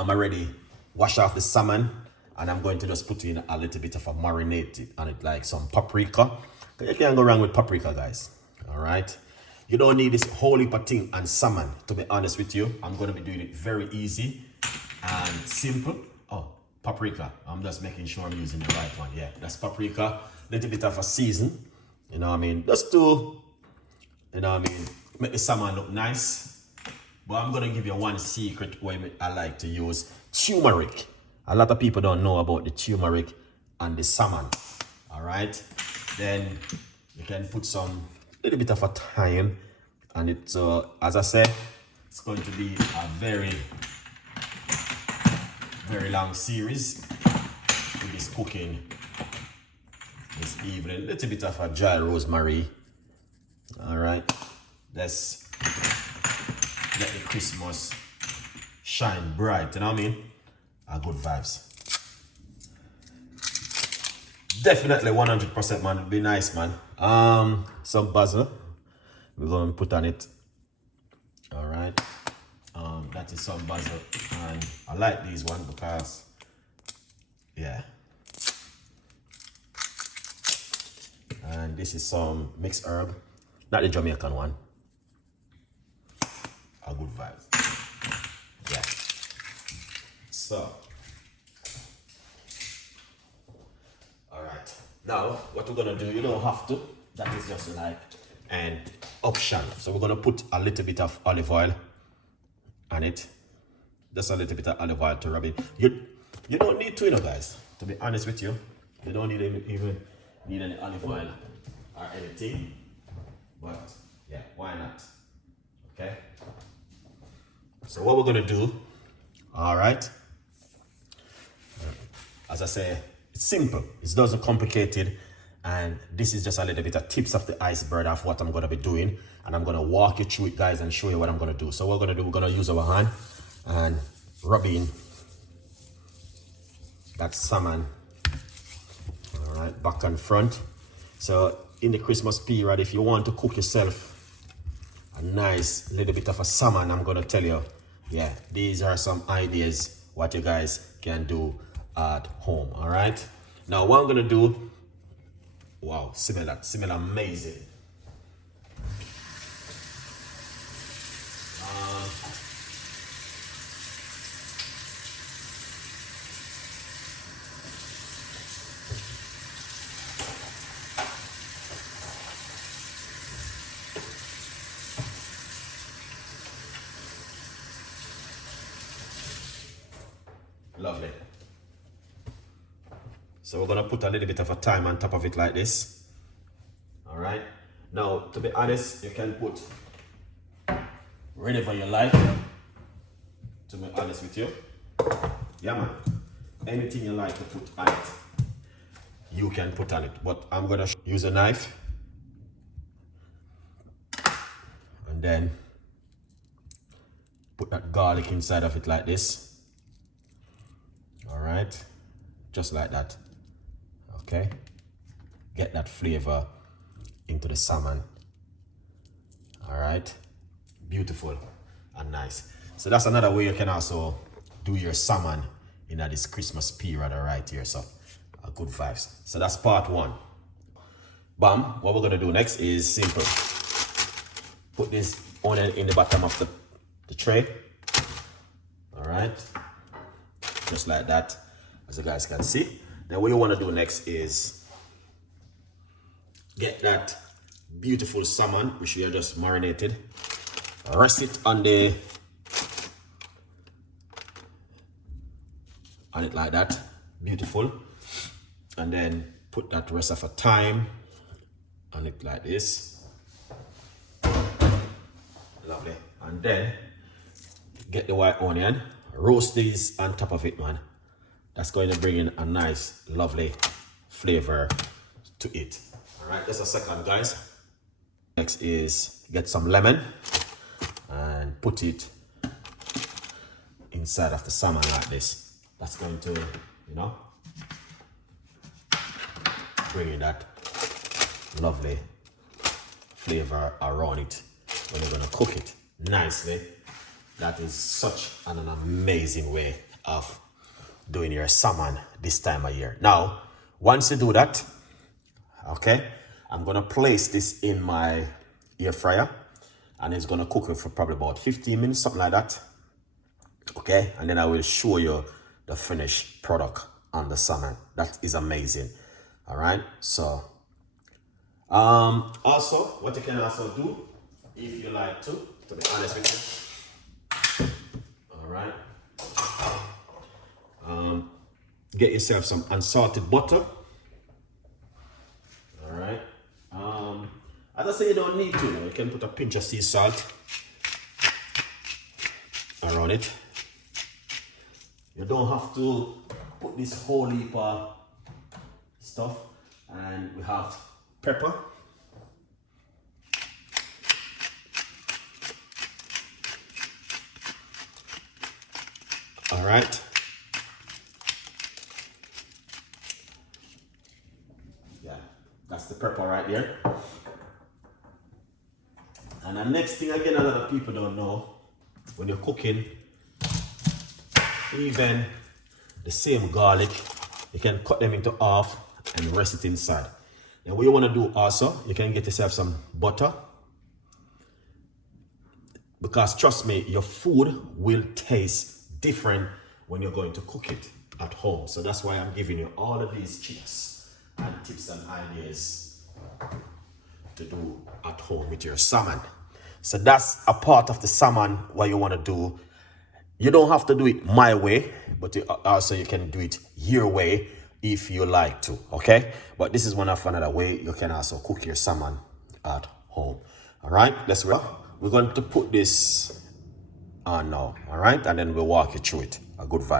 I'm already wash off the salmon, and I'm going to just put in a little bit of a marinade on it, like some paprika. You can't go wrong with paprika, guys. All right. You don't need this whole heap of thing and salmon, to be honest with you. I'm going to be doing it very easy and simple. Oh, paprika. I'm just making sure I'm using the right one. Yeah, that's paprika. Little bit of a season. You know what I mean? Just to, you know what I mean, make the salmon look nice. But I'm going to give you one secret way I like to use turmeric. A lot of people don't know about the turmeric and the salmon. All right. Then you can put some little bit of a thyme, and it, as I said, it's going to be a very long series with this cooking this evening. Little bit of a dry rosemary. All right, let's let the Christmas shine bright. You know what I mean? Good vibes. Definitely 100%, man. It'd be nice, man. Some basil. We're gonna put on it. All right. That is some basil, and I like these ones because, yeah. And this is some mixed herb, not the Jamaican one. A good vibe. Yeah. So. Now, what we're gonna do, you don't have to, that is just like an option. So we're gonna put a little bit of olive oil on it. Just a little bit of olive oil to rub it. You don't need to, you know, guys, to be honest with you. You don't need even need any olive oil or anything. But yeah, why not? Okay. So what we're gonna do, all right, as I say, it's simple, it doesn't complicated, and this is just a little bit of tips of the iceberg of what I'm going to be doing, and I'm going to walk you through it, guys, and show you what I'm going to do. So what we're going to do, we're going to use our hand and rub in that salmon, all right, back and front. So in the Christmas period, if you want to cook yourself a nice little bit of a salmon, I'm going to tell you, yeah, these are some ideas what you guys can do at home. All right, now what I'm gonna do, wow, smell amazing. Lovely. So we're gonna put a little bit of a thyme on top of it like this. All right. Now, to be honest, you can put wherever you like. To be honest with you, yeah, man. Anything you like to put on it, you can put on it. But I'm gonna use a knife, and then put that garlic inside of it like this. All right, just like that. Okay, get that flavor into the salmon. All right, beautiful and nice. So that's another way you can also do your salmon in this Christmas period right here. So good vibes. So that's part one. Bam. What we're gonna do next is simple. Put this onion in the bottom of the tray. All right, just like that, as you guys can see. Then what you want to do next is get that beautiful salmon, which we have just marinated, rest it on it like that, beautiful, and then put that rest of a thyme on it like this, lovely, and then get the white onion, roast these on top of it, man. That's going to bring in a nice, lovely flavor to it. All right, just a second, guys. Next is get some lemon and put it inside of the salmon like this. That's going to, you know, bring in that lovely flavor around it when you're going to cook it nicely. That is such an amazing way of doing your salmon this time of year. Now, once you do that, okay, I'm gonna place this in my air fryer and it's gonna cook it for probably about 15 minutes, something like that. Okay, and then I will show you the finished product on the salmon. That is amazing. All right, so also what you can also do if you like to be honest with you, all right, get yourself some unsalted butter. All right, as I say, you don't need to, you can put a pinch of sea salt around it. You don't have to put this whole heap of stuff. And we have pepper. All right. Yeah, that's the pepper right there. And the next thing, again, a lot of people don't know, when you're cooking, even the same garlic, you can cut them into half and rest it inside. And what you want to do also, you can get yourself some butter, because trust me, your food will taste different when you're going to cook it at home. So that's why I'm giving you all of these tricks and tips and ideas to do at home with your salmon. So that's a part of the salmon what you want to do. You don't have to do it my way, but also you can do it your way if you like to, okay? But this is one of another way you can also cook your salmon at home. All right, let's roll. We're going to put this on now, all right? And then we'll walk you through it. A good vibe.